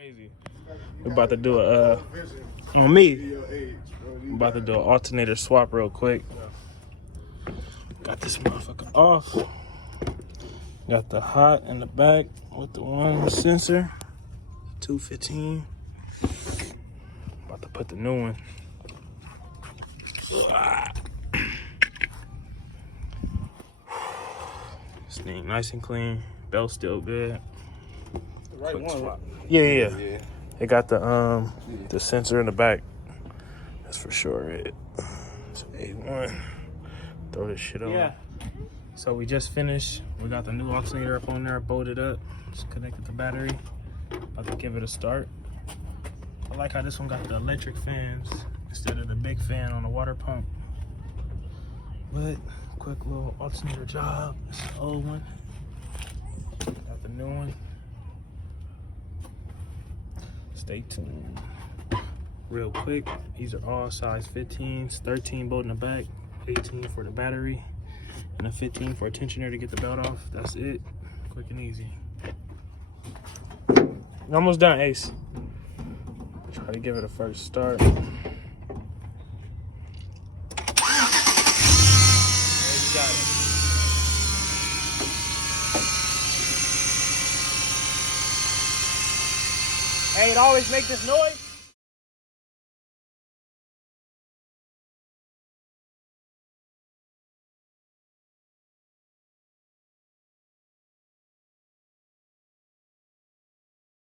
Crazy. We're about to do a on me. I'm about to do an alternator swap real quick. Got this motherfucker off. Got the hot in the back with the one sensor. 215. About to put the new one. This thing nice and clean. Belt still good. The right one. Swap. Yeah. It got the sensor in the back. That's for sure it. It's A1. Throw this shit on. Yeah. So we just finished. We got the new alternator up on there, bolted up. Just connected the battery. About to give it a start. I like how this one got the electric fans instead of the big fan on the water pump. But quick little alternator job. It's the old one. Got the new one. Stay tuned. Real quick, these are all size 15s, 13 bolt in the back, 18 for the battery, and a 15 for a tensioner to get the belt off. That's it. Quick and easy. You're almost done, Ace. Try to give it a first start. There you got it. Hey, it always makes this noise.